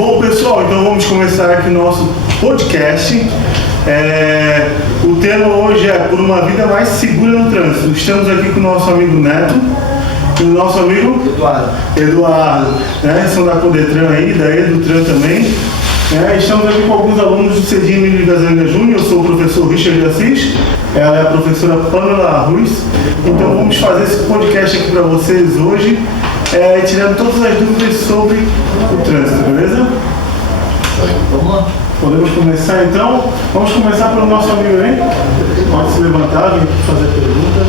Bom, pessoal, então vamos começar aqui nosso podcast. O tema hoje é Por uma Vida Mais Segura no Trânsito. Estamos aqui com o nosso amigo Neto e o nosso amigo Eduardo, né? São da Codetran aí, da Edutran também. Estamos aqui com alguns alunos do Cedinho Emílio Gazanga Júnior. Eu sou o professor Richard de Assis, ela é a professora Pamela Ruiz. Então vamos fazer esse podcast aqui para vocês hoje, tirando todas as dúvidas sobre o trânsito, beleza? Vamos lá. Podemos começar então? Vamos começar pelo nosso amigo aí. Pode se levantar, vem fazer a pergunta.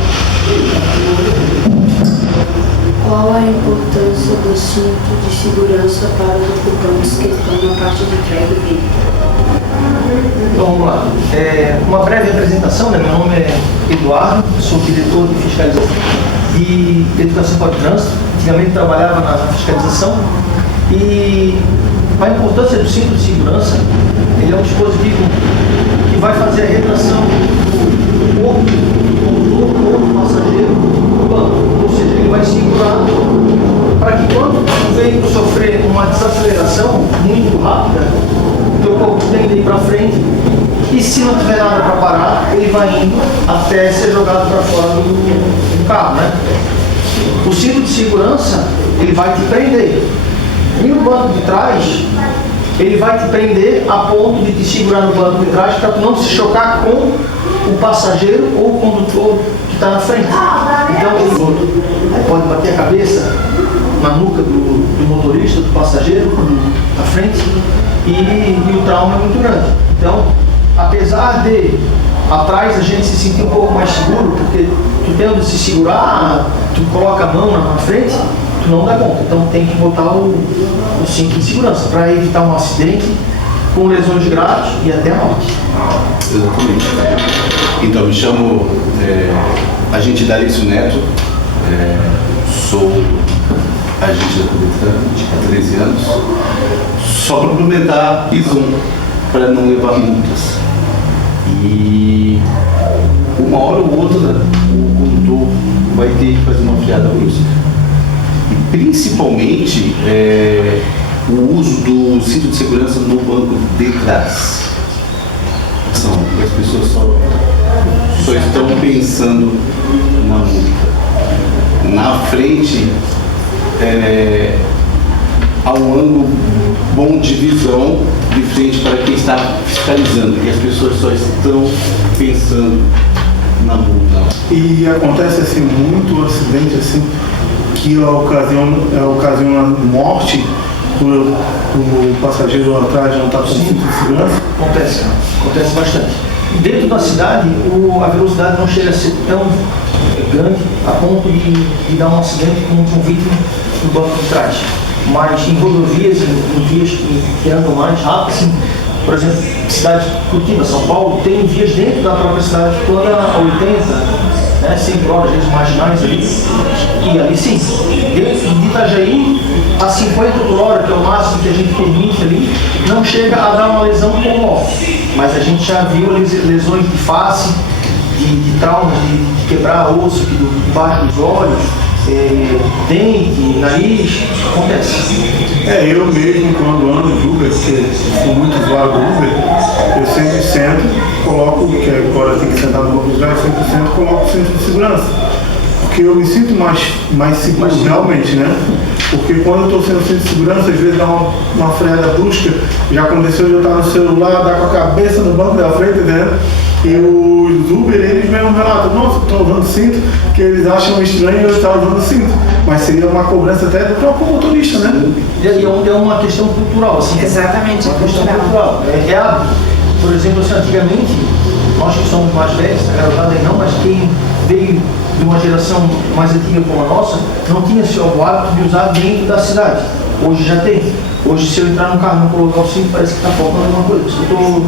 Qual a importância do cinto de segurança para os ocupantes que estão na parte de trás do veículo? Então vamos lá. Uma breve apresentação, né? Meu nome é Eduardo, sou diretor de fiscalização e educação para o trânsito. Antigamente trabalhava na fiscalização e a importância do cinto de segurança, ele é um dispositivo que vai fazer a retração do corpo do passageiro no banco. Ou seja, ele vai segurar para que quando o veículo sofrer uma desaceleração muito rápida, o teu corpo tende a ir para frente e se não tiver nada para parar, ele vai indo até ser jogado para fora do carro, né? O cinto de segurança, ele vai te prender. E o banco de trás, ele vai te prender a ponto de te segurar no banco de trás para tu não se chocar com o passageiro ou o condutor que está na frente. Então ele pode bater a cabeça na nuca do motorista, do passageiro, da frente, e o trauma é muito grande. Então, apesar de atrás a gente se sentir um pouco mais seguro, porque tu tendo de se segurar, tu coloca a mão na frente, tu não dá conta. Então tem que botar o cinto de segurança para evitar um acidente com lesões graves e até a morte. Exatamente. Então, me chamo agente Darício Neto, sou agente da Codetran há 13 anos. Só para complementar, ISO para não levar multas. E uma hora ou outra o condutor vai ter que fazer uma freada brusca. E principalmente o uso do cinto de segurança no banco de trás. As pessoas só estão pensando na multa. Na frente há um ângulo bom de visão de frente para quem está fiscalizando, e as pessoas só estão pensando na multa. E acontece assim muito acidente assim que ocasiona morte por o passageiro atrás não estar com cinto de segurança? Acontece bastante. Dentro da cidade, a velocidade não chega a ser tão grande a ponto de dar um acidente com um vítima no banco de trás. Mas em rodovias, em vias que andam mais rápido, assim, por exemplo, cidade de Curitiba, São Paulo, tem vias dentro da própria cidade que anda a 80, 100 por hora, às vezes marginais ali. E ali sim, dentro de Itajaí, a 50 por hora, que é o máximo que a gente permite ali, não chega a dar uma lesão com morte. Mas a gente já viu lesões de face, de traumas, de quebrar osso debaixo dos olhos, dente, nariz, acontece. Eu mesmo, quando ando de Uber, porque sou muito usuário do Uber, eu sempre sento, coloco, que agora tem que sentar no banco de trás, eu sempre sento, coloco o cinto de segurança. Porque eu me sinto mais seguro, realmente, né? Porque quando eu estou sendo cinto de segurança, às vezes dá uma freada brusca. Já aconteceu de eu estar no celular, dar com a cabeça no banco da frente, né? E os Uber, eles mesmo relatam, nossa, estou usando cinto, que eles acham estranho eu estar usando cinto. Mas seria uma cobrança até do próprio motorista, né? E é uma questão cultural, assim. Exatamente, uma questão cultural. É hábito. Por exemplo, assim, antigamente, nós que somos mais velhos, a garotada aí não, mas quem veio de uma geração mais antiga como a nossa, não tinha o hábito de usar dentro da cidade. Hoje já tem. Hoje, se eu entrar no carro e não colocar o cinto, parece que está faltando alguma coisa. Porque eu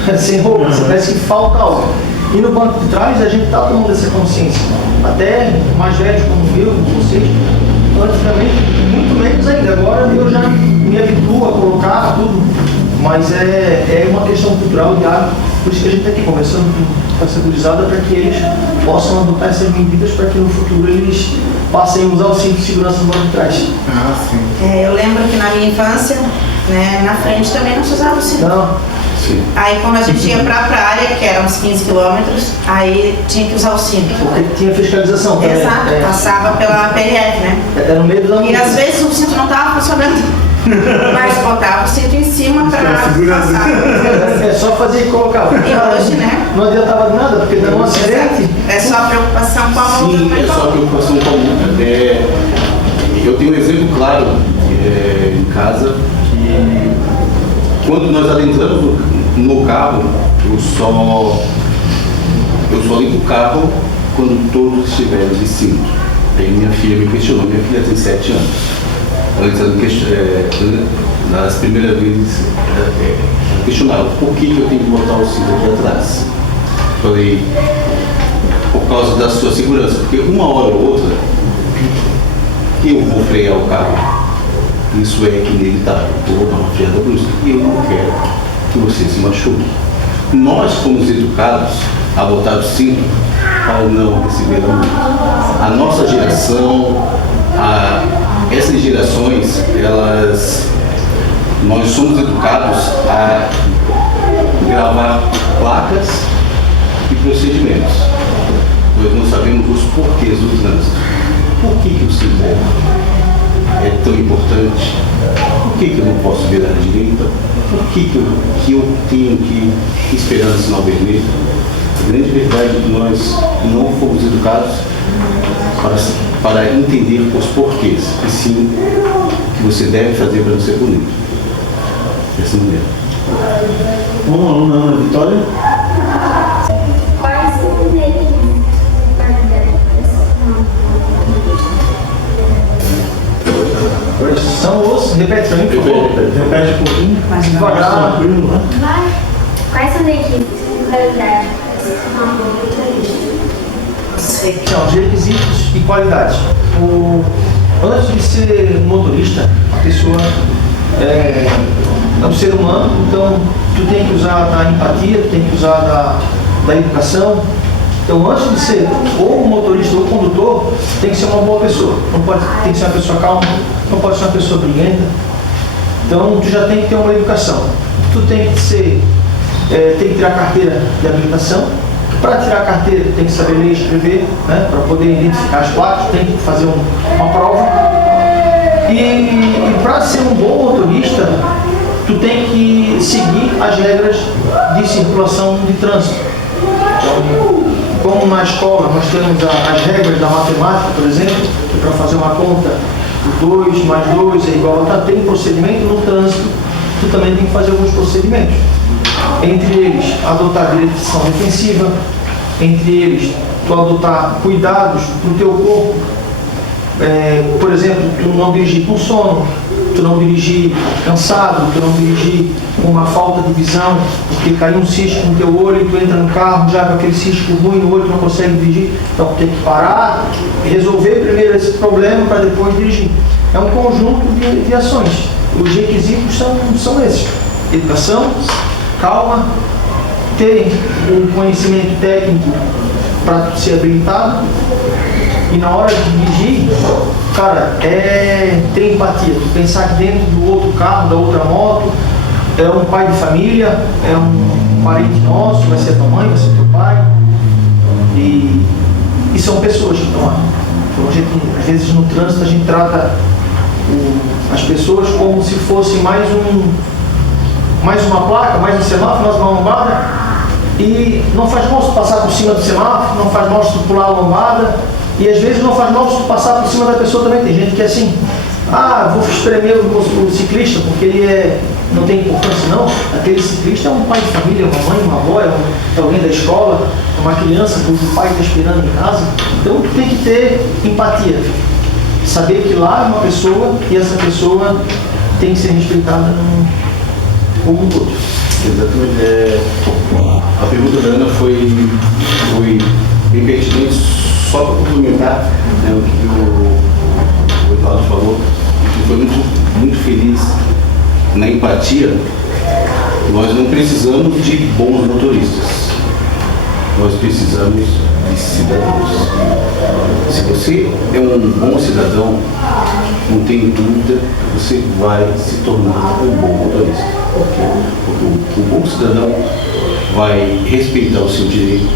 estou sem roupa, parece que falta algo. E no banco de trás, a gente está tomando essa consciência. Até mais velhos como eu, como vocês, antigamente, muito menos ainda. Agora eu já me habituo a colocar tudo. Mas é uma questão cultural de hábito. Por isso que a gente está aqui conversando com essa gurizada para que eles possam adotar essas medidas para que no futuro eles passem a usar o cinto de segurança no banco de trás. Ah, sim. Eu lembro que na minha infância né? Na frente também não se usava o cinto. Não. Sim. Aí quando a gente ia pra praia, que eram uns 15 quilômetros, aí tinha que usar o cinto. Porque tinha fiscalização também. Exato, passava pela PRF, né? Era no meio da E às vezes o cinto não estava funcionando, mas botava o cinto em cima para passar. É só fazer e colocar. E hoje, né? Não adiantava de nada, porque dando um acidente. É só preocupação com a multa. Sim, é só preocupação com a multa. Eu tenho um exemplo claro em casa que quando nós adentramos no carro, eu só limpo o carro quando todos estiverem de cinto. Aí minha filha me questionou, minha filha tem 7 anos. Nas primeiras vezes, questionaram por que eu tenho que botar o cinto aqui atrás. Falei, por causa da sua segurança, porque uma hora ou outra eu vou frear o carro. Isso é inevitável, vou dar uma freada brusca e eu não quero que você se machuque. Nós fomos educados a botar o cinto ao não receber a multa. A nossa geração, essas gerações, nós somos educados a gravar placas e procedimentos. Nós não sabemos os porquês do trânsito. Por que o cinto é tão importante? Por que eu não posso virar à direita? Por que eu tenho que esperar o sinal vermelho? A grande verdade é que nós não fomos educados para entender os porquês, e sim o que você deve fazer para não ser bonito. Dessa maneira. Vamos lá, Ana Vitória. Quais são os requisitos para qualidade profissional? São os. Repete pra mim, por favor. Repete um pouquinho. Mais devagar. Tranquilo, né? Quais são os requisitos de qualidade profissional do motorista? São os requisitos e qualidade. Antes de ser motorista, a pessoa é um ser humano, então tu tem que usar da empatia, tu tem que usar da educação. Então, antes de ser ou motorista ou condutor, tem que ser uma boa pessoa. Tem que ser uma pessoa calma, não pode ser uma pessoa briguenta. Então, tu já tem que ter uma educação. Tu tem que tirar a carteira de habilitação. Para tirar a carteira, tem que saber ler e escrever, né? Para poder identificar as placas, tem que fazer uma prova. E para ser um bom motorista, tu tem que seguir as regras de circulação de trânsito. Então, como na escola nós temos as regras da matemática, por exemplo, que para fazer uma conta, 2 mais 2 é igual a... Tem um procedimento no trânsito, tu também tem que fazer alguns procedimentos. Entre eles, adotar direção defensiva, entre eles, tu adotar cuidados para o teu corpo. Por exemplo, tu não dirigir com sono, tu não dirigir cansado, tu não dirigir com uma falta de visão, porque caiu um cisco no teu olho e tu entra no carro já com aquele cisco ruim no olho, tu não consegue dirigir. Então tu tem que parar, resolver primeiro esse problema para depois dirigir. É um conjunto de ações. Os requisitos são esses: educação, calma, ter um conhecimento técnico para ser habilitado, e na hora de dirigir, cara, ter empatia, pensar que dentro do outro carro, da outra moto, é um pai de família, é um parente nosso, vai ser tua mãe, vai ser teu pai, e são pessoas que estão lá. Então a gente, às vezes no trânsito a gente trata as pessoas como se fosse mais uma placa, mais um semáforo, mais uma lombada, e não faz mal se tu passar por cima do semáforo, não faz mal se tu pular a lombada, e às vezes não faz mal se tu passar por cima da pessoa também. Tem gente que é assim, vou espremer o ciclista porque ele não tem importância. Não, aquele ciclista é um pai de família, uma mãe, uma avó, é alguém da escola, é uma criança que o pai está esperando em casa. Então tu tem que ter empatia, saber que lá é uma pessoa e essa pessoa tem que ser respeitada como um todo. Exatamente. A pergunta da Ana foi bem pertinente, só para complementar, né, o que o Eduardo falou. Eu fui muito feliz na empatia. Nós não precisamos de bons motoristas, nós precisamos de cidadãos. Se você é um bom cidadão, não tem dúvida que você vai se tornar um bom motorista. Porque o bom cidadão vai respeitar o seu direito,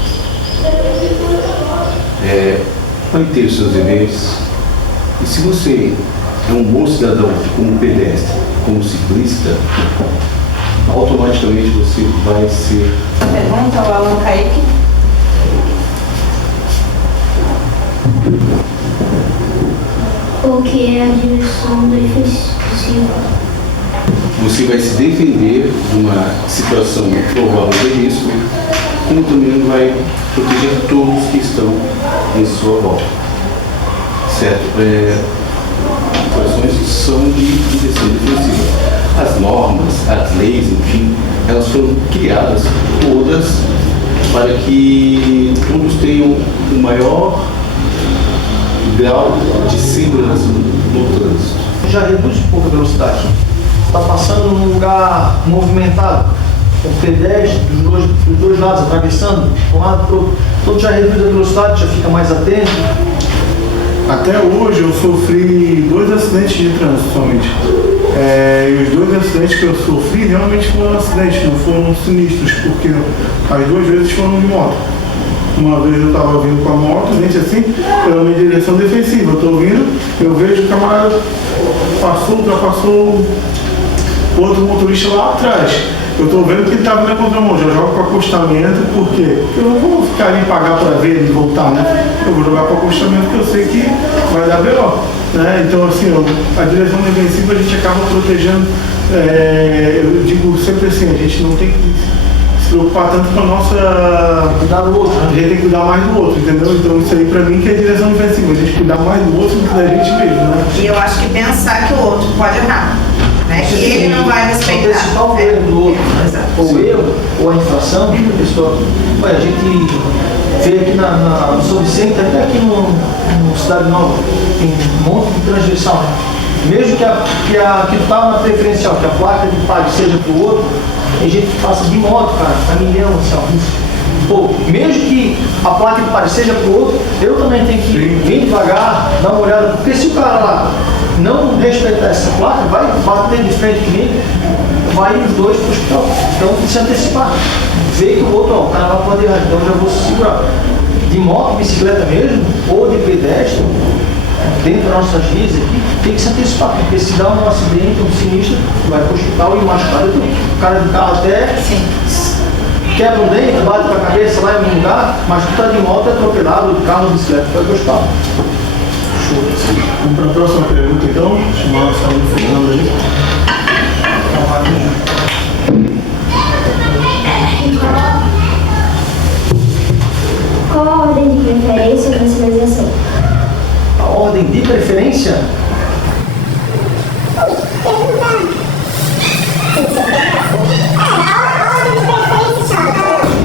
vai ter os seus deveres. E se você é um bom cidadão como pedestre, como ciclista, automaticamente você vai ser... Pergunta ao aluno Kaique. O que é a direção defensiva? Você vai se defender de uma situação provável de risco, como também vai proteger todos que estão em sua volta. Certo? Situações são de direção defensiva. As normas, as leis, enfim, elas foram criadas todas para que todos tenham o maior grau de segurança no trânsito. Já reduz um pouco a velocidade. Está passando num lugar movimentado, com pedestres dos dois lados atravessando, de um lado para o outro. Então já reduz a velocidade, já fica mais atento. Até hoje eu sofri 2 acidentes de trânsito somente. E os 2 acidentes que eu sofri realmente foram acidentes, não foram sinistros, porque as 2 vezes foram de moto. Uma vez eu estava vindo com a moto, gente, assim, pela minha direção defensiva. Eu estou vindo, eu vejo o camarada ultrapassou outro motorista lá atrás. Eu estou vendo que ele estava na contramão, já jogo para acostamento, por quê? Porque eu não vou ficar ali e pagar para ver ele voltar, né? Eu vou jogar para acostamento porque eu sei que vai dar melhor, né? Então, assim, a direção defensiva a gente acaba protegendo, eu digo sempre assim, a gente não tem que se preocupar tanto com a nossa... Cuidar do outro, né? A gente tem que cuidar mais do outro, entendeu? Então isso aí pra mim que é direção defensiva, a gente cuidar mais do outro do que da gente mesmo, né? E eu acho que pensar que o outro pode errar, né? Que ele não vai respeitar. Antecipar o erro do outro, né? Exato. Ou o erro, ou a infração, a pessoa... Olha, a gente vê aqui no São Vicente, até aqui no Cidade Nova, tem um monte de transversal, né? Mesmo que está na preferencial, que a placa de pague seja para o outro, tem gente que passa de moto, cara, a milhão, assim, ó. Pô, mesmo que a placa de pague seja para o outro, eu também tenho que vir devagar, dar uma olhada, porque se o cara lá não respeitar essa placa, vai bater de frente comigo, vai os dois para o hospital. Então tem que se antecipar. Ver que o outro, ó, o cara vai poder errar, então eu já vou segurar. De moto, bicicleta mesmo, ou de pedestre, dentro das nossas vias aqui, tem que se antecipar, porque se dá um acidente, um sinistro, vai para o hospital e machucado, o cara do carro até quebra um dente, bate para a cabeça lá em algum lugar, mas tu tá de moto, é atropelado, o carro, bicicleta, vai para o hospital. Show. Vamos para a próxima pergunta então, chamar a nossa amiga Fernanda aí. Qual a ordem de preferência da sinalização? A ordem de preferência?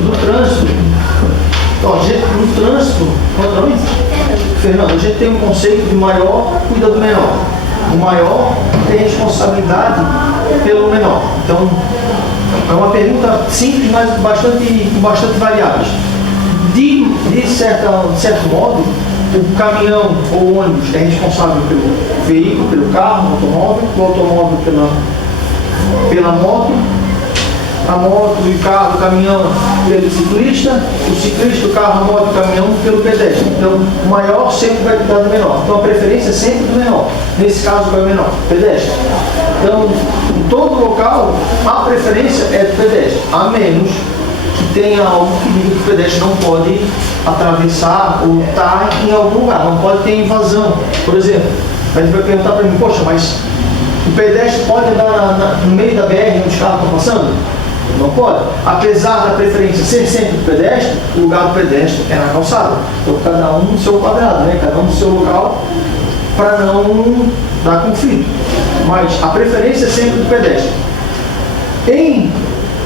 Do trânsito. Ó, no trânsito, Fernando, a gente tem um conceito de maior cuida do menor. O maior tem responsabilidade pelo menor. Então, é uma pergunta simples, mas com bastante variáveis. De certo modo, o caminhão ou o ônibus é responsável pelo veículo, pelo carro, o automóvel pela moto, a moto e o carro, o caminhão pelo ciclista, o ciclista, o carro, a moto e o caminhão pelo pedestre. Então, o maior sempre vai cuidar do menor. Então, a preferência é sempre do menor. Nesse caso, qual é o menor? Pedestre. Então, em todo local, a preferência é do pedestre, a menos que tenha algo que diga que o pedestre não pode atravessar ou estar em algum lugar, não pode ter invasão. Por exemplo, a gente vai perguntar para mim, poxa, mas o pedestre pode andar no meio da BR onde os carros estão passando? Não pode. Apesar da preferência ser sempre do pedestre, o lugar do pedestre é na calçada. Então cada um no seu quadrado, né? Cada um no seu local, para não dar conflito. Mas a preferência é sempre do pedestre. Em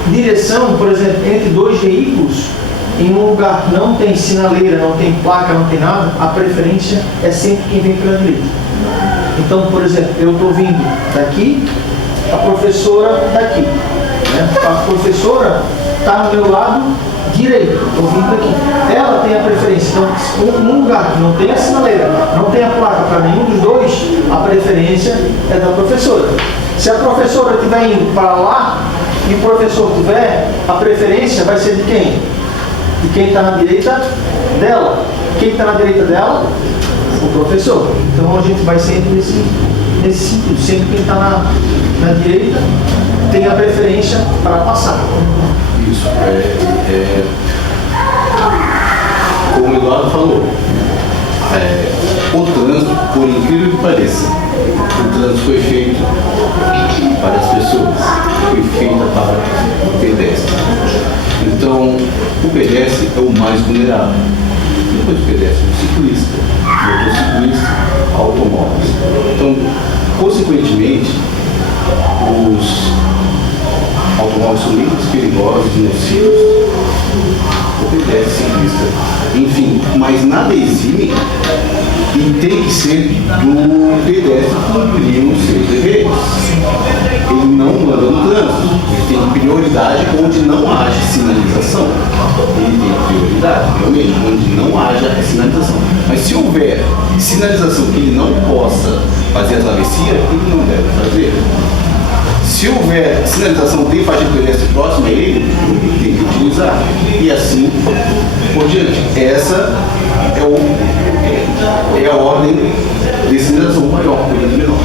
direção, por exemplo, entre dois veículos, em um lugar que não tem sinaleira, não tem placa, não tem nada, a preferência é sempre quem vem pela direita. Então, por exemplo, eu estou vindo daqui, a professora daqui. Né? A professora está no meu lado direito, estou vindo daqui. Ela tem a preferência. Então, num lugar que não tem a sinaleira, não tem a placa para nenhum dos dois, a preferência é da professora. Se a professora estiver indo para lá e o professor tiver, a preferência vai ser de quem? De quem está na direita dela. Quem está na direita dela? O professor. Então a gente vai sempre nesse sentido. Sempre quem está na direita tem a preferência para passar. Isso. Como o Eduardo falou, o trânsito, por incrível que pareça, o trânsito foi feito para as pessoas, foi feito para o pedestre. Então, o pedestre é o mais vulnerável. Depois do pedestre, o ciclista, o motociclista, automóveis. Então, consequentemente, os automóveis são menos perigosos, nocivos, o pedestre, ciclista, enfim, mas nada exime e tem que ser do pedestre cumprir os seus deveres. Ele não anda no trânsito, ele tem prioridade onde não haja sinalização. Ele tem prioridade, realmente, onde não haja sinalização. Mas se houver sinalização que ele não possa fazer a travessia, ele não deve fazer. Se houver sinalização de faixa de pedestre próxima a ele, ele tem que utilizar. E assim por diante. Essa é a ordem de sinalização maior, coisa de menor.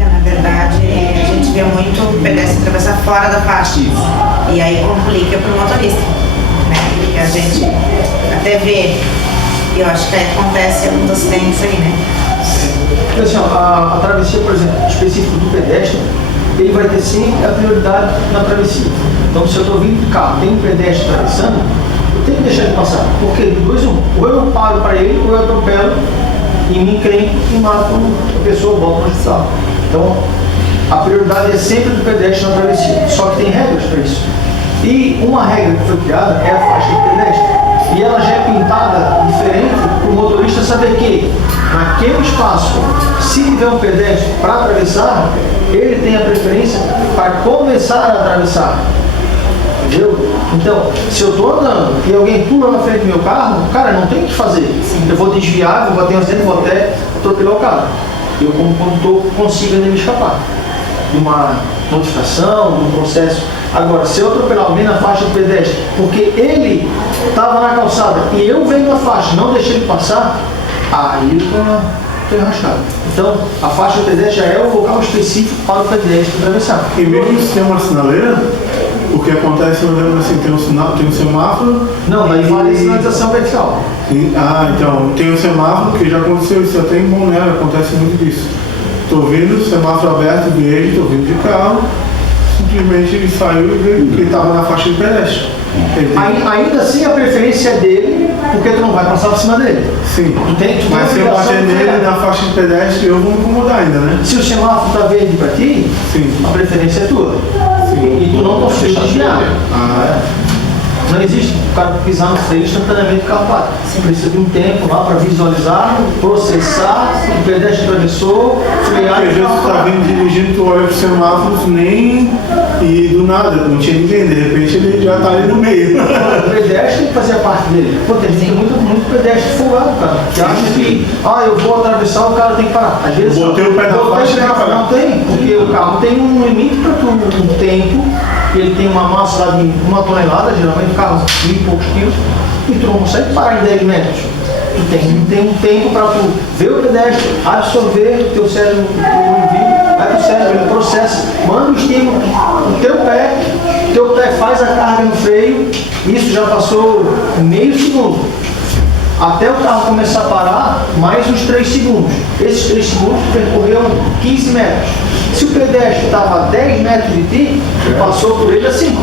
Na verdade, a gente vê muito pedestre atravessar fora da faixa. E aí complica para o motorista, né? Porque a gente até vê, e eu acho que acontece alguns acidentes aí, né? Assim, a travessia, por exemplo, específico do pedestre, ele vai ter sempre a prioridade na travessia. Então, se eu estou vindo de carro, tem um pedestre atravessando, eu tenho que deixar ele passar. Porque de dois, ou eu paro para ele, ou eu atropelo e me encrenco e mato a pessoa, volta para o hospital. Então, a prioridade é sempre do pedestre na travessia. Só que tem regras para isso. E uma regra que foi criada é a faixa de pedestre. E ela já é pintada diferente para o motorista saber que naquele espaço, se tiver um pedestre para atravessar, ele tem a preferência para começar a atravessar. Entendeu? Então, se eu estou andando e alguém pula na frente do meu carro, cara, não tem o que fazer. Eu vou desviar, vou bater um acidente, vou até atropelar o carro. Eu, como condutor, consigo ainda me escapar de uma notificação, de um processo. Agora, se eu atropelar alguém na faixa do pedestre, porque ele estava na calçada e eu venho na faixa, não deixei ele passar, aí eu estou enrascado. Então, a faixa do pedestre já é o local específico para o pedestre atravessar. E mesmo se tem uma sinaleira, o que acontece, por exemplo, assim, tem um semáforo... Não, daí vale a sinalização vertical. Então, tem um semáforo, que já aconteceu isso, até em Balneário acontece muito disso. Estou vindo, semáforo aberto, verde, estou vindo de carro, simplesmente ele saiu porque ele estava na faixa de pedestre. Ainda assim a preferência é dele, porque tu não vai passar por cima dele. Sim, mas se eu bater nele na faixa de pedestre, eu vou me incomodar ainda, né? Se o semáforo está verde para ti, sim, a preferência é tua. Sim. E tu não consegue desviar. Não existe o cara pisar no freio instantaneamente o carro para. Você precisa de um tempo lá para visualizar, processar, o pedestre atravessou, frear. Porque às vezes tu está vindo dirigindo, tu olha para o semáforo e do nada, não tinha ninguém, de repente ele já está ali no meio. O pedestre tem que fazer a parte dele. Pô, tem muito pedestre folgado, cara. Que acha que, eu vou atravessar, o cara tem que parar. Às vezes, botei o pé na faixa, não tem, porque o carro tem um limite para tu, um tempo. Ele tem uma massa lá de 1 tonelada, geralmente o carro 1.000 e poucos quilos, e tu não consegue parar em 10 metros. Tu tem um tempo para tu ver o pedestre, absorver, o teu cérebro, vai pro cérebro, ele processa, manda o estímulo, o teu pé faz a carga no freio, isso já passou meio segundo. Até o carro começar a parar, mais uns 3 segundos. Esses 3 segundos percorreu 15 metros. Se o pedestre estava a 10 metros de ti, passou por ele a 5.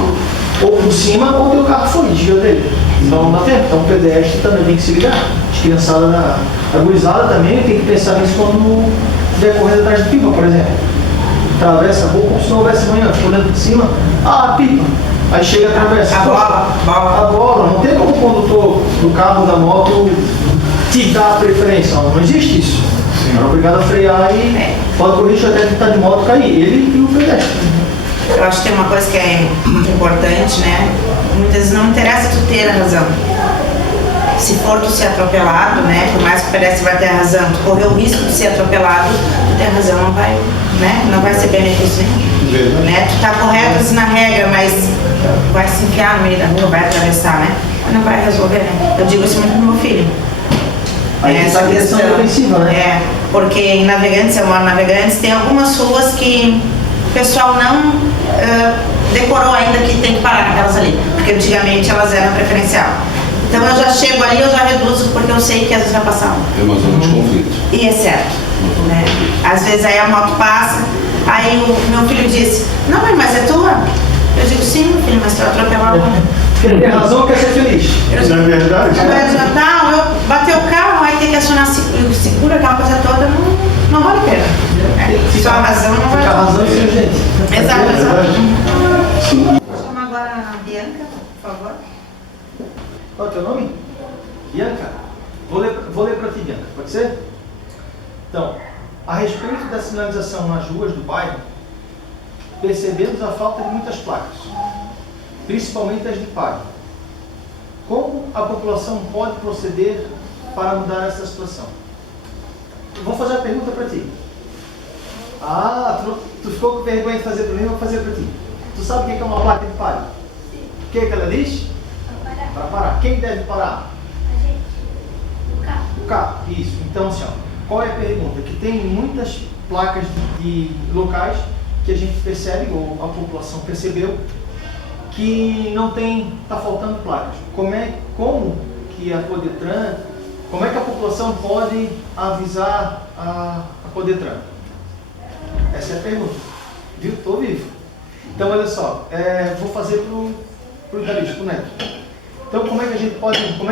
Ou por cima, ou teu carro foi, desviou dele. Então não dá tempo. Então o pedestre também tem que se ligar. As criançadas, a gurizada também tem que pensar nisso quando estiver correndo atrás de pipa, por exemplo. Atravessa a rua como se não houvesse manhã, ficou olhando por cima, pipa. Aí chega e atravessa. A bola. Não tem como o condutor do carro, da moto, te dar a preferência. Não existe isso. É obrigado a frear e pode correr risco até de estar de moto cair. Ele e o pedestre. Eu acho que tem uma coisa que é muito importante, né? Muitas vezes não interessa tu ter a razão. se for tu ser atropelado, né, por mais que o pedestre vai ter razão, tu correr o risco de ser atropelado, tu tem razão, não vai, né, não vai ser benefício nenhum, né, tu tá correto assim na regra, mas vai se enfiar no meio da rua, vai atravessar, né, não vai resolver, né, eu digo isso muito pro meu filho. Aí essa questão defensiva, né? É, porque em Navegantes, eu moro em Navegantes, tem algumas ruas que o pessoal não decorou ainda que tem que parar naquelas ali, porque antigamente elas eram preferencial. Então eu já chego ali, eu já reduzo, porque eu sei que às vezes vai passar um. É uma zona de conflito. E é certo, né? Às vezes aí a moto passa, aí o meu filho disse, não, mãe, mas é tua? Eu digo, sim, meu filho, mas tu atropelou alguém. Ele tem razão, quer ser feliz. Na verdade, Não, eu bateu o carro, aí tem que acionar seguro, aquela coisa toda, não vale a pena. Só a razão não vale a Fica a pena. razão e seu jeito. Exato. Chama agora a Bianca, por favor. Qual é o teu nome? Bianca. Vou ler para ti, Bianca, pode ser? Então, a respeito da sinalização nas ruas do bairro, percebemos a falta de muitas placas, principalmente as de palio. Como a população pode proceder para mudar essa situação? Eu vou fazer a pergunta para ti. Tu ficou com vergonha de fazer para mim, eu vou fazer para ti. Tu sabe o que é uma placa de palio? O que é que ela diz? Para parar. Quem deve parar? A gente. O carro. O carro. Isso. Então, assim, ó, qual é a pergunta? Que tem muitas placas de locais que a gente percebe, ou a população percebeu, que não tem, está faltando placas. Como que a Codetran, como é que a população pode avisar a Codetran? Essa é a pergunta. Viu? Estou vivo. Então, olha só, vou fazer para o Idalista, para o Neto. Então, como é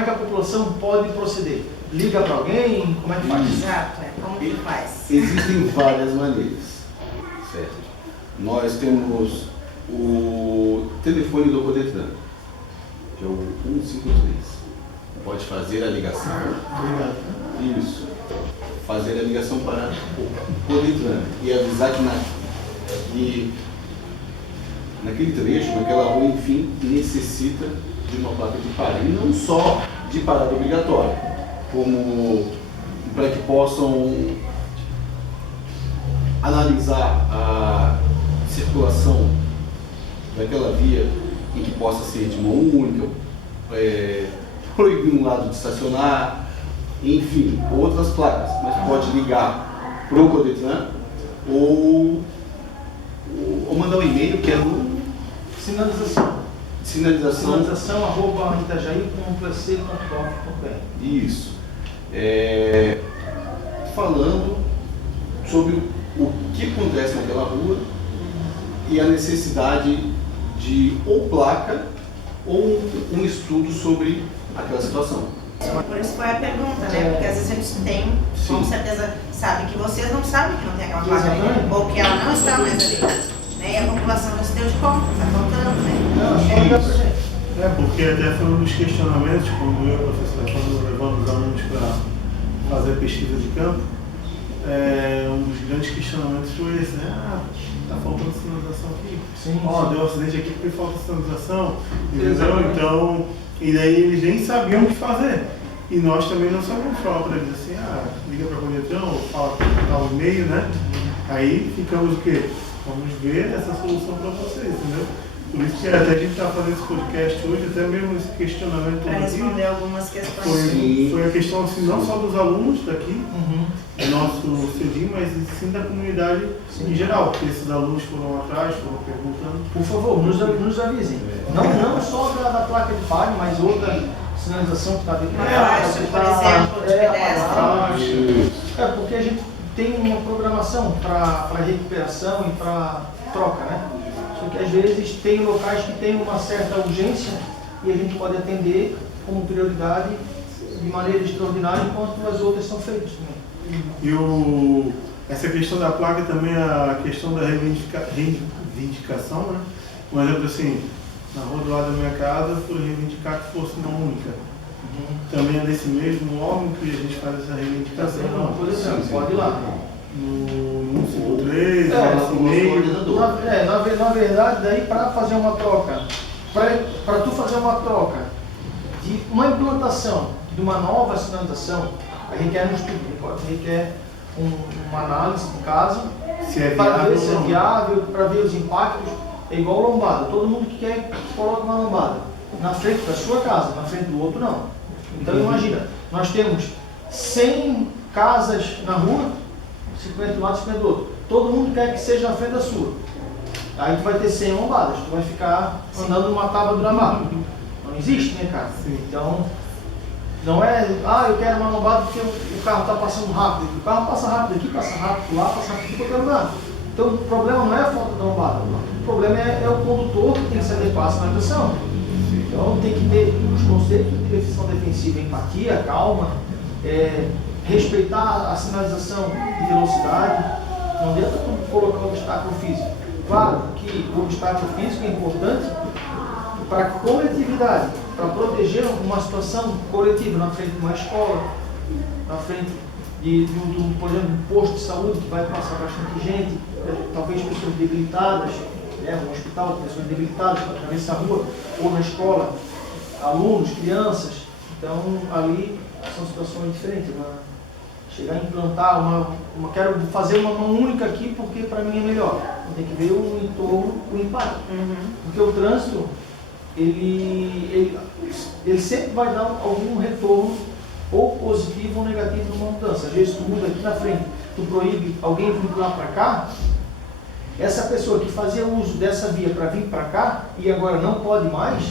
que a população pode proceder? Liga para alguém? Como é que faz? Exato, como que faz? Existem várias maneiras, certo? Nós temos o telefone do Codetran, que é o 153. Pode fazer a ligação. Obrigado. Isso. Fazer a ligação para o Codetran e avisar que naquele trecho, naquela rua, enfim, necessita de uma placa de parada. E não só de parada obrigatória, como para que possam analisar a circulação daquela via em que possa ser de mão única, proibir um lado de estacionar, enfim, outras placas. Mas pode ligar para o Codetran ou mandar um e-mail que é no sinalização@itajaí.pc.gov.br. Isso. Falando sobre o que acontece naquela rua e a necessidade de ou placa ou um estudo sobre aquela situação. Por isso foi a pergunta, né? Porque às vezes a gente tem, com certeza, sabe que vocês não sabem que não tem aquela placa ali, ou que ela não está mais ali. Né? E a população não se deu de conta, está faltando, né? Porque até foi um dos questionamentos, quando eu e a professora, quando levamos os alunos para fazer a pesquisa de campo, um dos grandes questionamentos foi esse, né? Tá faltando sinalização aqui. Sim. Deu um acidente aqui porque falta sinalização. Entendeu? Então, e daí eles nem sabiam o que fazer. E nós também não sabíamos falar para eles assim, liga para a Codetran ou fala para o e-mail, né? Aí ficamos o quê? Vamos ver essa solução para vocês, entendeu? Por isso que até a gente está fazendo esse podcast hoje, até mesmo esse questionamento Para responder algumas questões. foi a questão assim, não só dos alunos daqui, do nosso CEDIM, mas sim da comunidade em geral, porque esses alunos foram atrás, foram perguntando. Por favor, nos avisem. Não só da placa de palio, mas outra sinalização que está dentro da Faixa, por exemplo, de pedestre. Porque a gente tem uma programação para recuperação e para troca, né? Só que às vezes tem locais que tem uma certa urgência e a gente pode atender como prioridade de maneira extraordinária enquanto as outras são feitas também. E essa questão da placa também, a questão da reivindicação, né? Um exemplo assim, na rua do lado da minha casa foi reivindicar que fosse uma única. Também é nesse mesmo órgão que a gente faz essa reivindicação. Pode ir lá. No 153, nesse e-mail. Na verdade, daí para fazer uma troca, para tu fazer uma troca de uma implantação de uma nova sinalização, aí requer um estudo, requer uma análise de caso, Se é para ver viável se é ou não. viável, para ver os impactos. É igual lombada, todo mundo que quer coloca uma lombada na frente da sua casa, na frente do outro não. Então imagina, nós temos 100 casas na rua, 50 de um lado, 50 do outro. Todo mundo quer que seja na frente da sua. Aí tu vai ter 100 lombadas, tu vai ficar andando numa tábua do gramado. Não existe, né, cara? Então, não é, eu quero uma lombada porque o carro está passando rápido. O carro passa rápido aqui, passa rápido lá, passa rápido em qualquer lugar. Então, o problema não é a falta da lombada. O problema é o condutor que tem que se adequar à sinalização. Então, tem que ter os conceitos de definição defensiva, empatia, calma, respeitar a sinalização de velocidade. Não adianta tu colocar um obstáculo físico. Claro que o obstáculo físico é importante para a coletividade, para proteger uma situação coletiva na frente de uma escola, na frente por exemplo, um posto de saúde que vai passar bastante gente, talvez pessoas debilitadas, um hospital, pessoas debilitadas para atravessar a rua, ou na escola, alunos, crianças. Então, ali são situações diferentes. Chegar a implantar quero fazer uma mão única aqui porque para mim é melhor. Tem que ver o entorno, o impacto. Porque o trânsito, ele sempre vai dar algum retorno, ou positivo ou negativo numa mudança. Às vezes tu muda aqui na frente, tu proíbe alguém vir lá para cá, essa pessoa que fazia uso dessa via para vir para cá e agora não pode mais,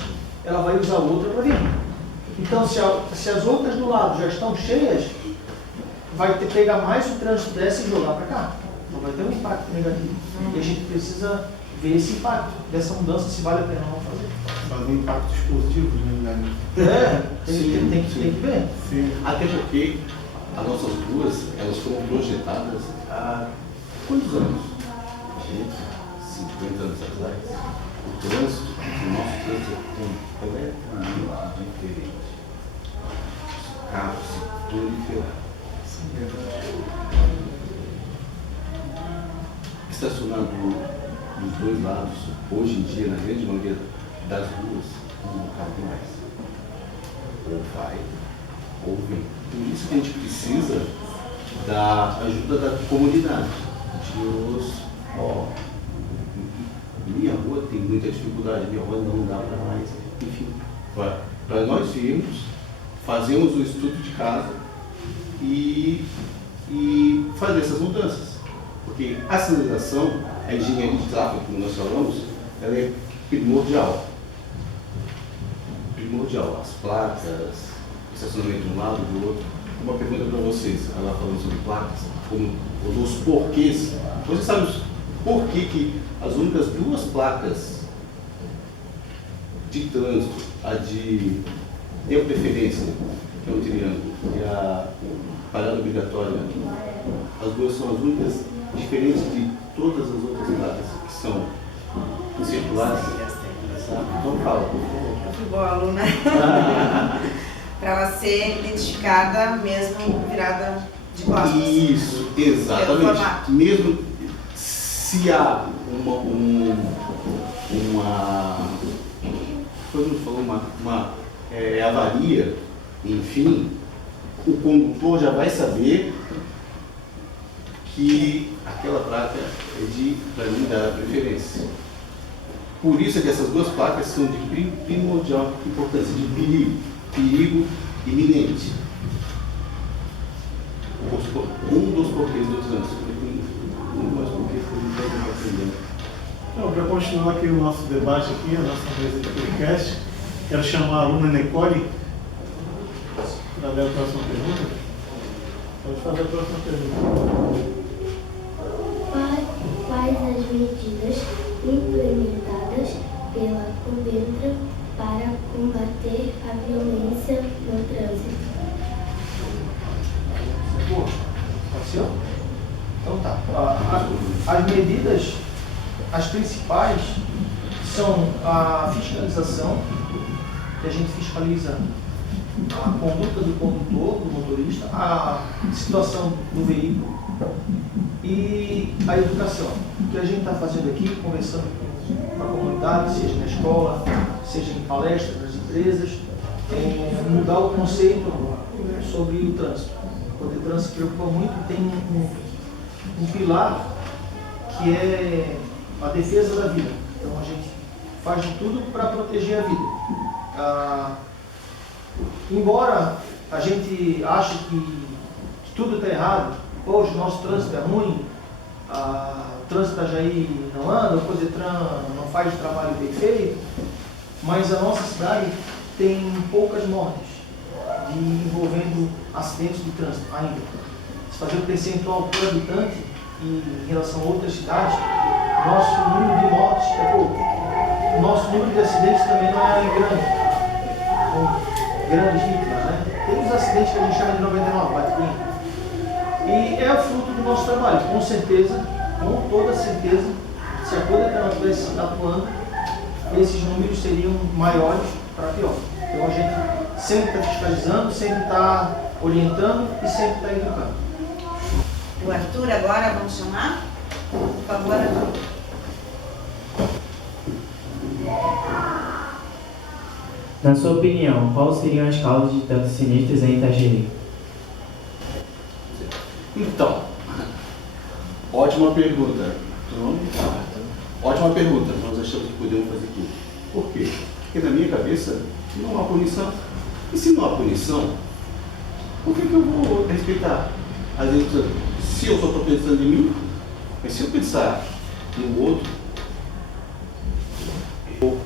ela vai usar outra para vir. Então, se as outras do lado já estão cheias, vai ter que pegar mais o trânsito dessa e jogar para cá. Então vai ter um impacto negativo. E a gente precisa ver esse impacto dessa mudança, se vale a pena ou não fazer. Fazer impactos positivos, né? Tem que ver. Sim. Até porque as nossas ruas, elas foram projetadas há quantos anos? 50 anos atrás. O nosso trânsito é completamente diferente. Os carros se proliferaram. Estacionado dos dois lados, hoje em dia, na grande maioria das ruas, não cabe mais. Ou vai, ou vem. Por isso que a gente precisa da ajuda da comunidade. Minha rua tem muita dificuldade, minha rua não dá para mais. Enfim, para nós irmos, fazemos o estudo de casa e fazer essas mudanças. Porque a sinalização, a engenharia de tráfego, como nós falamos, ela é primordial. Primordial. As placas, estacionamento de um lado e do outro. Uma pergunta para vocês, agora falando sobre placas, como os porquês. Vocês sabem por que as únicas duas placas de trânsito, a de deu preferência, que é o triângulo, e a parada obrigatória, as duas são as únicas diferentes de todas as outras placas que são circulares? Então fala, por favor. Eu fui boa aluna. Para ela ser identificada mesmo virada de costas. Isso, exatamente. Mesmo se há uma avaria, enfim, o condutor já vai saber que aquela placa é para mim, dar preferência. Por isso é que essas duas placas são de primordial importância, de perigo iminente. Um dos porquês do trânsito. Mas por que a gente está aprendendo? Então, para continuar aqui o nosso debate, aqui, a nossa mesa de podcast, quero chamar a aluna Nicole para dar a próxima pergunta. Pode fazer a próxima pergunta. Quais as medidas implementadas pela Codentra para combater a violência no trânsito? Pode ser? Então tá. As medidas, as principais, são a fiscalização, que a gente fiscaliza a conduta do condutor, do motorista, a situação do veículo e a educação. O que a gente está fazendo aqui, conversando com a comunidade, seja na escola, seja em palestras, nas empresas, mudar o conceito sobre o trânsito. O Codetran se preocupa muito, tem um pilar que é a defesa da vida. Então a gente faz de tudo para proteger a vida. Embora a gente ache que tudo está errado, hoje o nosso trânsito é ruim, o trânsito da Jair não anda, o Codetran não faz o trabalho perfeito, mas a nossa cidade tem poucas mortes envolvendo acidentes de trânsito ainda. Se fazer o percentual por habitante em relação a outras cidades, nosso número de mortes é pouco. O nosso número de acidentes também não é grande, com grandes vítimas, né? Tem os acidentes que a gente chama de 99, bate-bem. E é o fruto do nosso trabalho, com certeza, com toda certeza, se a Codetran não estivesse atuando, esses números seriam maiores para pior. Então a gente sempre está fiscalizando, sempre está orientando e sempre está educando. O Arthur agora, vamos chamar? Por favor, Arthur. Na sua opinião, quais seriam as causas de tantos sinistros em Itajaí? Então, ótima pergunta. Ótima pergunta. Nós achamos que podemos fazer tudo. Por quê? Porque na minha cabeça não há punição. E se não há punição, por que eu vou respeitar? Às vezes, se eu só estou pensando em mim, mas se eu pensar no outro, eu vou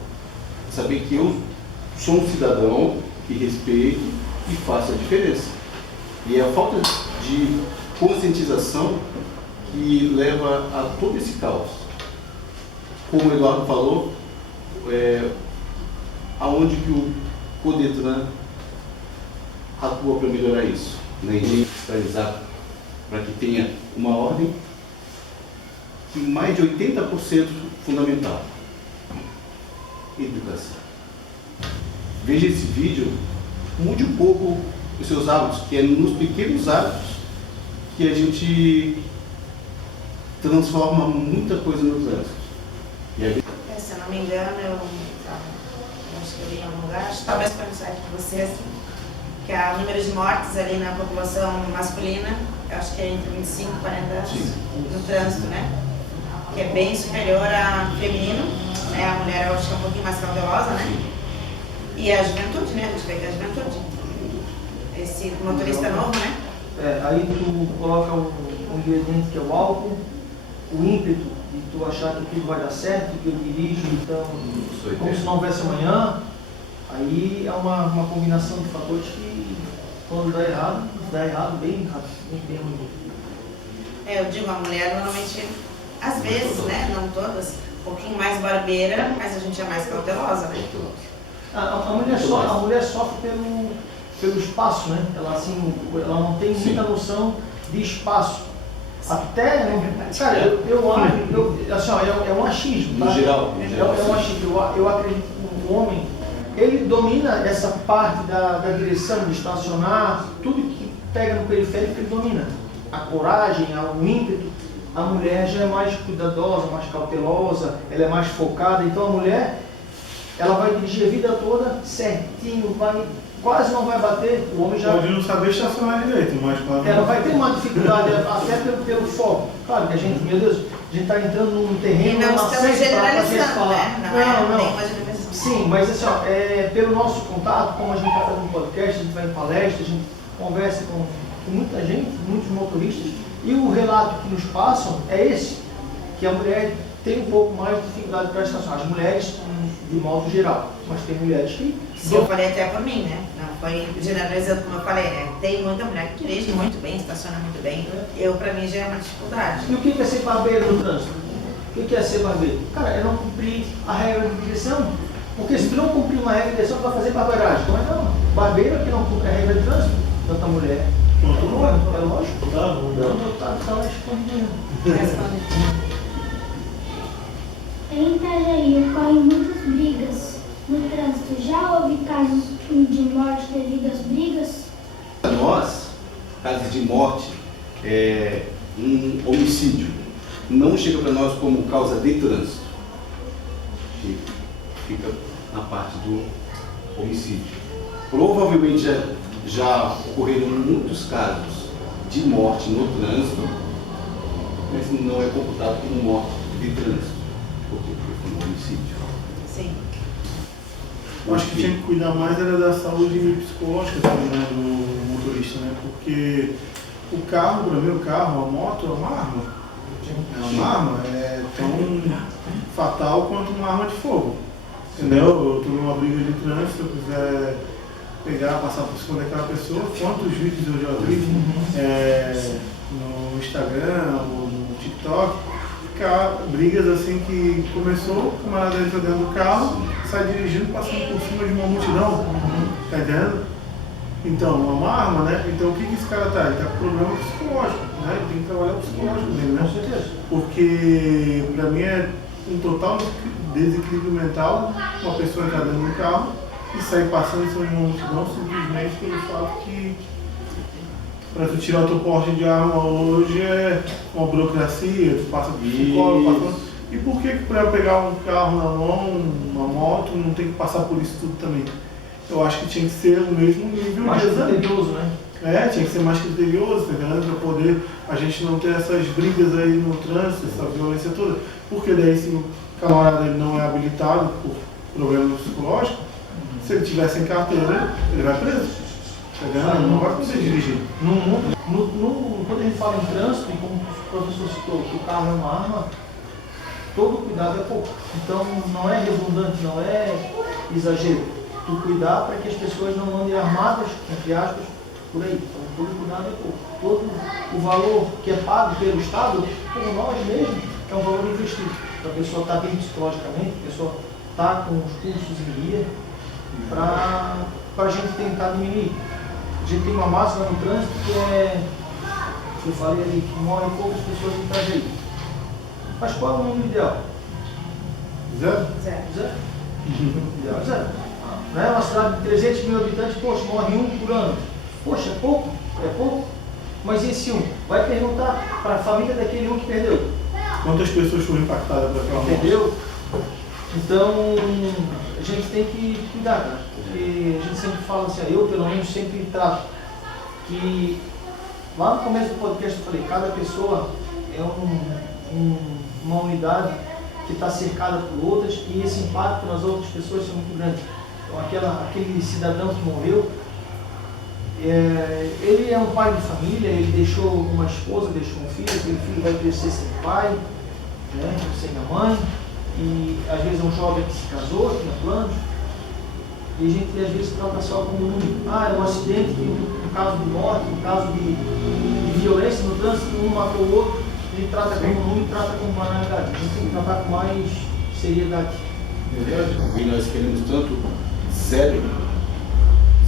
saber que eu sou um cidadão que respeito e faço a diferença. E é a falta de conscientização que leva a todo esse caos. Como o Eduardo falou, aonde que o Codetran atua para melhorar isso, né? E fiscalizar para que tenha uma ordem que mais de 80% fundamental: educação. Veja esse vídeo, mude um pouco os seus hábitos, que é nos pequenos hábitos que a gente transforma muita coisa no trânsito. E aí... Se eu não me engano, eu acho que eu vi em algum lugar, talvez foi no site de vocês, que o número de mortes ali na população masculina, eu acho que é entre 25 e 40 anos no trânsito, né? Que é bem superior a feminino, né? A mulher eu acho que é um pouquinho mais cautelosa, né? E a juventude, né? A gente vê que é a juventude. Esse motorista novo, né? Aí tu coloca um ingrediente que é o álcool, o ímpeto de tu achar que tudo vai dar certo, que eu dirijo, então, como se não houvesse amanhã. Aí é uma combinação de fatores que, quando dá errado bem rápido, bem ruim. Eu digo, a mulher normalmente, às vezes, né, não todas, um pouquinho mais barbeira, mas a gente é mais cautelosa, né? A mulher sofre pelo espaço, né? Ela não tem muita noção de espaço. Até, cara, eu acho, assim, é um achismo, tá? No geral. É um achismo. Eu acredito que o homem, ele domina essa parte da direção, de estacionar, tudo que pega no periférico ele domina. A coragem, o ímpeto. A mulher já é mais cuidadosa, mais cautelosa, ela é mais focada. Então a mulher, ela vai dirigir a vida toda certinho, quase não vai bater. O homem já... Pode não saber estacionar direito, mas claro... Ela vai ter uma dificuldade até pelo foco. Claro que a gente, meu Deus, a gente está entrando num terreno... E não estamos generalizando, né? Não. Sim, mas assim, pelo nosso contato, como a gente está fazendo podcast, a gente vai em palestra, a gente conversa com muita gente, muitos motoristas, e o relato que nos passam é esse, que a mulher tem um pouco mais de dificuldade para estacionar. As mulheres, de modo geral, mas tem mulheres que... Eu falei até por mim, né? Não foi generalizando como eu falei, né? Tem muita mulher que dirige muito bem, estaciona muito bem. Para mim, já é uma dificuldade. E o que é ser barbeiro no trânsito? O que é ser barbeiro? Cara, é não cumprir a regra de direção. Porque se tu não cumprir uma regra de direção, tu vai fazer barbeiragem. Mas não, barbeiro é que não cumpre a regra de trânsito, tanta mulher. É lógico? Tá lá escondido. Em Itajaí ocorrem muitas brigas no trânsito. Já houve casos de morte devido às brigas? Para nós, casos de morte, um homicídio não chega para nós como causa de trânsito. Fica na parte do homicídio. provavelmente já ocorreram muitos casos de morte no trânsito, mas não é computado como morte de trânsito, porque foi um homicídio. Sim. Eu acho que tinha que cuidar mais era da saúde psicológica também, né, do motorista, né? Porque o carro, para mim, a moto é uma arma. É uma arma, é tão fatal quanto uma arma de fogo. Entendeu? Eu estou numa briga de trânsito, se eu quiser pegar, passar por cima daquela pessoa, quantos vídeos eu já vi no Instagram ou no TikTok, brigas assim que começou, o camarada entra dentro do carro, sai dirigindo, passando por cima de uma multidão, tá entendendo? Então, uma arma, né? Então o que esse cara tá? Ele tá com problema psicológico, né? Ele tem que trabalhar o psicológico dele, né? Com certeza. Porque pra mim é um total desequilíbrio mental uma pessoa entrar dentro do carro e sair passando em cima de uma multidão simplesmente pelo fato que para tu tirar o teu porte de arma hoje é uma burocracia, tu passa por psicólogo, e por que para pegar um carro na mão, uma moto, não tem que passar por isso tudo também? Eu acho que tinha que ser o mesmo nível Mais de exame. criterioso, né? Tinha que ser mais criterioso, tá entendendo? Para poder a gente não ter essas brigas aí no trânsito, essa violência toda. Porque daí se o camarada ele não é habilitado por problema psicológico, se ele tiver sem carteira, ele vai preso. Tá entendendo? Ele não vai poder dirigir. Quando a gente fala em trânsito, e como o professor citou, que o carro é uma arma, todo cuidado é pouco. Então não é redundante, não é exagero. Tu cuidar para que as pessoas não andem armadas, entre aspas, por aí. Então todo cuidado é pouco. Todo o valor que é pago pelo Estado, por nós mesmos, é um valor investido. Para a pessoa estar bem psicologicamente, a pessoa estar com os cursos em dia, para a gente tentar diminuir. A gente tem uma máxima no trânsito que é, eu falei ali, que morrem poucas pessoas em Itajaí. Mas qual é o número ideal? Zero? Zero. Ideal, zero. Não é uma cidade de 300 mil habitantes, poxa, morre um por ano. Poxa, é pouco? É pouco? Mas esse um? Vai perguntar para a família daquele um que perdeu. Quantas pessoas foram impactadas por aquela morte? Entendeu? Então, a gente tem que cuidar, cara. Porque a gente sempre fala assim, eu pelo menos sempre trato que lá no começo do podcast eu falei, cada pessoa é uma unidade que está cercada por outras e esse impacto nas outras pessoas é muito grande. Então aquele cidadão que morreu, ele é um pai de família, ele deixou uma esposa, deixou um filho, aquele filho vai crescer sem pai, né, sem a mãe, e às vezes é um jovem que se casou, tinha planos, e a gente às vezes trata só como é um acidente, um caso de morte, um caso de violência no trânsito, um matou o outro, ele trata como número e trata como banalidade. A gente tem que tratar com mais seriedade. E nós queremos tanto zero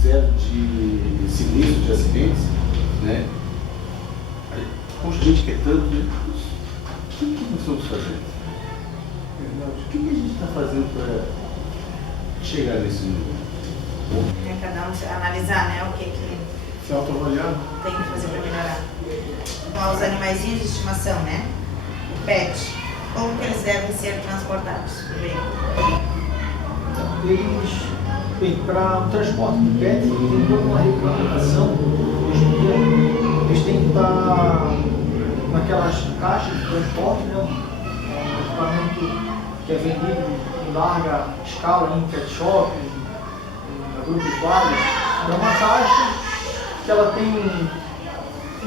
de sinistros, de acidentes, né? Poxa, a gente quer tanto, né? O que nós estamos fazendo? O que a gente está fazendo para chegar nesse nível? É cada um analisar, né, o que Se autoavaliar? tem que fazer para melhorar. Então, os animaizinhos de estimação, né? O pet, como que eles devem ser transportados? Bem, para o transporte do pet, tem toda uma regulamentação. Hoje em dia, eles têm que estar naquelas caixas de transporte, né? Um equipamento que é vendido em larga escala, em pet shop, em agropecuárias. É uma caixa que ela tem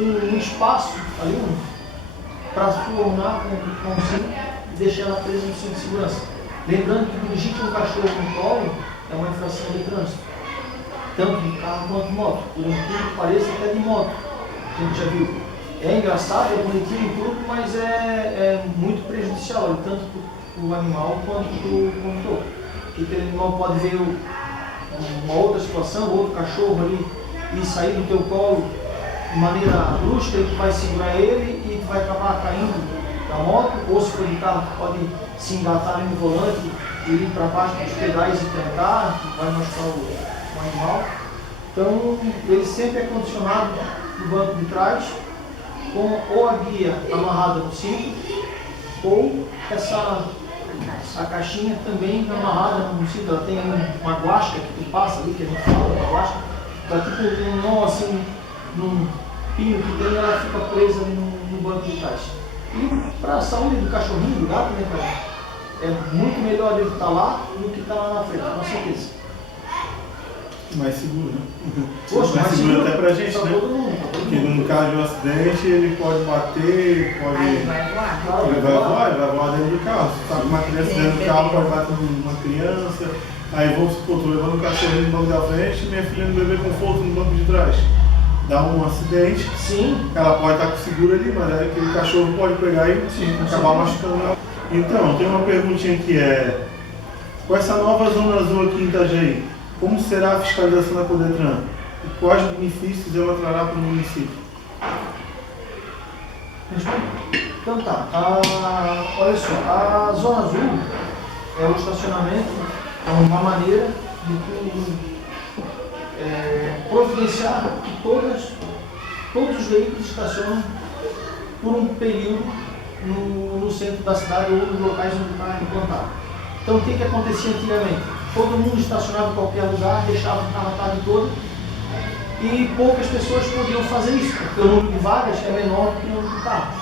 um espaço ali para formar com o cinto e deixar ela presa no cinto de segurança. Lembrando que dirigir com um cachorro com colo é uma infração de trânsito, tanto de carro quanto de moto. Por incrível que pareça, até de moto, a gente já viu. É engraçado, é bonitinho e tudo, mas é muito prejudicial, tanto para o animal quanto para o condutor. Porque o animal pode ver uma outra situação, outro cachorro ali, e sair do teu colo de maneira brusca, e tu vai segurar ele e tu vai acabar caindo da moto, ou se for de carro, tu pode se engatar ali no volante e ir para baixo dos pedais e tentar, vai machucar o animal. Então, ele sempre é condicionado no banco de trás, com ou a guia amarrada no cinto, ou essa A caixinha também amarrada no sítio, ela tem uma guasca que tu passa ali, que a gente fala, uma guasca, tá tipo um nó assim, num pino que tem, ela fica presa no banco de trás. E para a saúde do cachorrinho, do gato, né, cara? É muito melhor ele estar lá do que estar lá na frente, com certeza. Mais seguro, né? Poxa, mais seguro até pra gente, pra né? todo mundo, pra todo Porque mundo. num caso de um acidente, ele pode bater, pode. Aí vai voar. Ele vai voar dentro do carro. Você tá com uma criança dentro do carro, pode bater numa criança. Aí vamos supor, tô levando um cachorrinho no banco da frente e minha filha no bebê conforto no banco de trás. Dá um acidente, Sim. ela pode estar com seguro ali, mas aí aquele cachorro pode pegar e acabar machucando ela. Então, tem uma perguntinha que é: com essa nova zona azul aqui em Itajaí, como será a fiscalização da Codetran? E quais benefícios ela trará para o município? Então tá, olha só, a Zona Azul é um estacionamento, é uma maneira de providenciar que todos os veículos estacionam por um período no centro da cidade ou nos locais onde está implantado. Então o que acontecia antigamente? Todo mundo estacionava em qualquer lugar, deixava o carro a tarde toda e poucas pessoas podiam fazer isso, porque o número de vagas é menor do que o número de carros.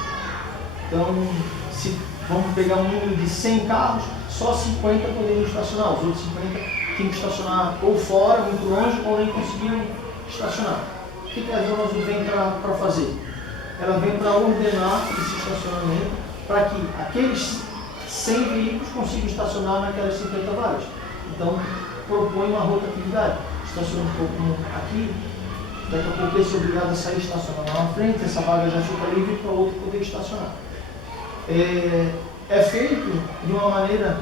Então, se vamos pegar um número de 100 carros, só 50 poderiam estacionar, os outros 50 tinham que estacionar ou fora, muito longe, ou nem conseguiam estacionar. O que a Zona Azul vem para fazer? Ela vem para ordenar esse estacionamento para que aqueles 100 veículos consigam estacionar naquelas 50 vagas. Então, propõe uma rotatividade. Estaciona um pouco aqui, daqui a pouco esse é obrigado a sair estacionando lá na frente, essa vaga já fica livre para o outro poder estacionar. É feito de uma maneira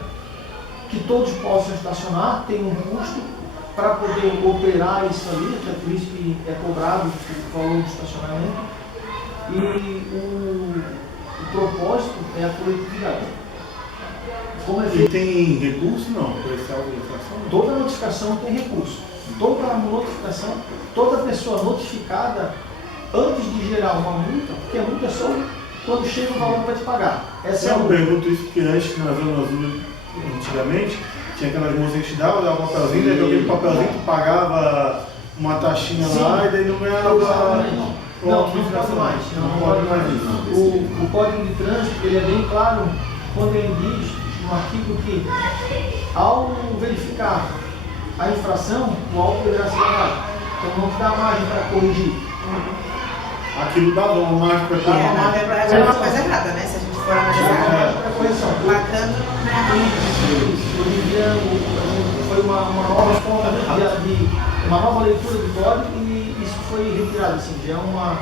que todos possam estacionar, tem um custo para poder operar isso ali, que é por isso que é cobrado o valor do estacionamento. E o propósito é a coletividade. Como é E feito? tem recurso não para esse auto de infração? Toda notificação tem recurso. Toda notificação, toda pessoa notificada antes de gerar uma multa, porque a multa é só quando chega o valor para te pagar. Essa é a Eu multa. pergunto isso porque antes na Zona Azul, antigamente, tinha aquelas moças que te davam, dava um papelzinho, daí aquele papelzinho tu pagava uma taxinha lá e daí não ganhava. Não pode mais. Não pode mais. O Código de Trânsito ele é bem claro quando ele diz no artigo que ao verificar a infração, o auto deverá ser levado. Então não te dá margem para corrigir. Aquilo dava uma margem para Na verdade é uma coisa errada, né? Se a gente for analisar. Para correção. Pagando não é errado. Hoje em dia foi uma nova forma de uma nova leitura do código e isso foi retirado. Assim, já é uma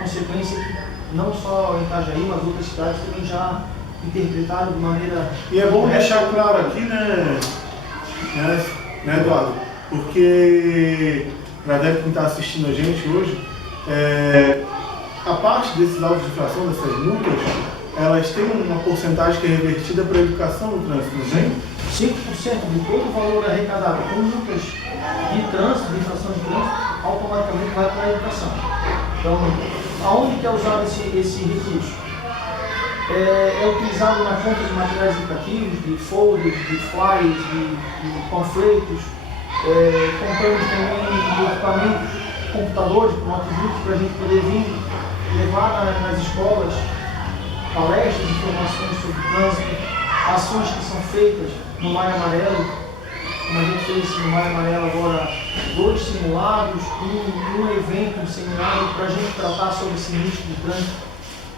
consequência que não só em Itajaí, mas outras cidades também já interpretaram de maneira. E é bom deixar claro aqui, né, Eduardo? Porque, para quem está assistindo a gente hoje, a parte desses autos de infração, dessas multas, elas têm uma porcentagem que é revertida para a educação no trânsito, não tem? 5% de todo o valor arrecadado com multas de trânsito, de infração de trânsito, automaticamente vai para a educação. Então, aonde que é usado esse recurso? É utilizado na compra de materiais educativos, de folders, de flyers, de panfletos. Compramos também equipamentos, computadores, notebooks, para a gente poder vir levar nas escolas palestras, informações sobre trânsito, ações que são feitas no Maio Amarelo, como a gente fez no Maio Amarelo agora, 2 simulados, um evento, um seminário para a gente tratar sobre sinistro de trânsito.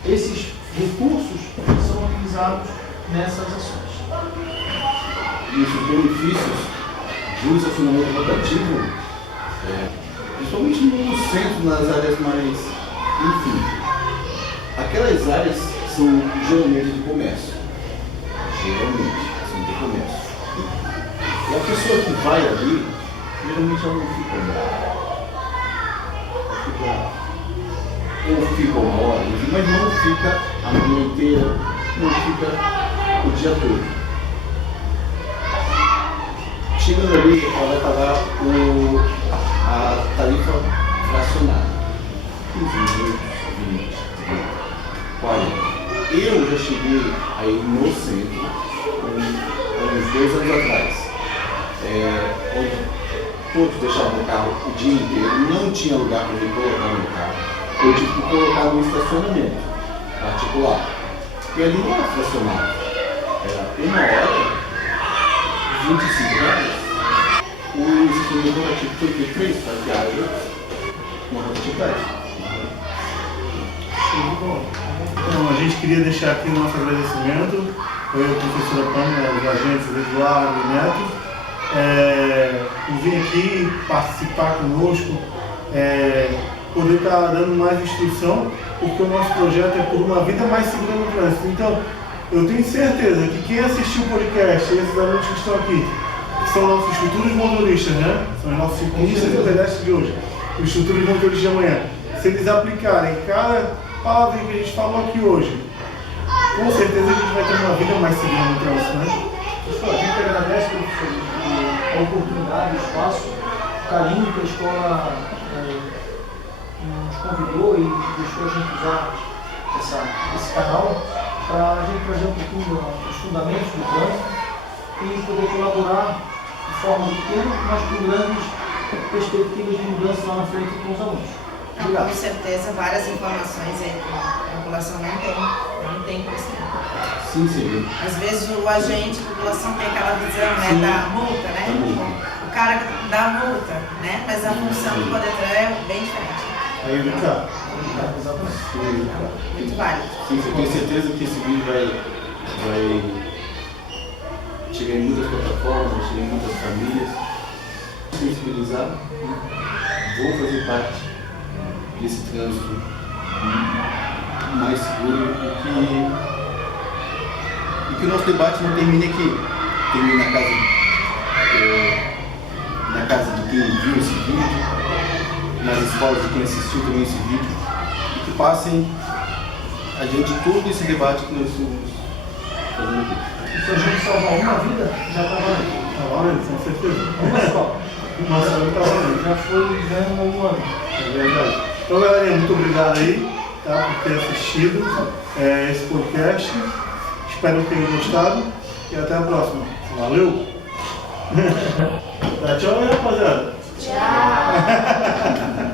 Esses recursos são utilizados nessas ações. E os benefícios do estacionamento rotativo, principalmente no centro, nas áreas mais, enfim, aquelas áreas são geralmente de comércio. Geralmente são de comércio. E a pessoa que vai ali, geralmente ela não fica ou fica uma hora, mas não fica a manhã inteira, não fica o dia todo. Chegando ali, ela vai pagar a tarifa fracionada. 15 minutos, 20, 30, 40. Eu já cheguei aí no centro, uns 2 anos atrás, onde todos deixavam o carro o dia inteiro, não tinha lugar para ele colocar no carro. Eu tive que colocar no estacionamento particular. E ali não era estacionado. Era 1 hora, 25 reais. O estacionamento rotativo foi de 3 para viagem, uma rotatividade. Então, a gente queria deixar aqui o nosso agradecimento, eu e a professora Pâmela, os agentes Eduardo e Neto, por vir aqui participar conosco, poder estar dando mais instrução, porque o nosso projeto é por uma vida mais segura no trânsito. Então, eu tenho certeza que quem assistiu o podcast, esses alunos que estão aqui, que são nossos futuros motoristas, né? São os nossos ciclistas e pedestres de hoje, os futuros motoristas de amanhã. Se eles aplicarem cada palavra que a gente falou aqui hoje, com certeza a gente vai ter uma vida mais segura no trânsito, né? Professor, a gente agradece, professor, a oportunidade, o espaço, o carinho que a escola nos convidou e deixou a gente usar esse canal para a gente trazer um pouquinho dos fundamentos do trânsito e poder colaborar de forma pequena, mas com grandes perspectivas de mudança lá na frente com os alunos. Com certeza, várias informações aí que a população não tem conhecimento. Sim. Às vezes o agente, a população tem aquela visão, né, da multa, né? O cara dá multa, né? Mas a função do Codetran é bem diferente. É educar. Muito válido. Sim, eu tenho certeza que esse vídeo vai chegar em muitas plataformas, vai chegar em muitas famílias. Sensibilizar, vou fazer parte desse trânsito mais seguro e que o nosso debate não termine aqui, termine na casa de quem viu esse vídeo, nas escolas de quem assistiu também esse vídeo, e que passem adiante todo esse debate que nós estamos fazendo aqui. Se a gente salvar uma vida, já está valendo. Tá valendo, com certeza. Uma só. Nossa, tá valendo. Já foi ganhando um ano. É verdade. Então, galera, muito obrigado aí, tá, por ter assistido esse podcast. Espero que tenham gostado e até a próxima. Valeu! Tá, tchau, rapaziada! Tchau!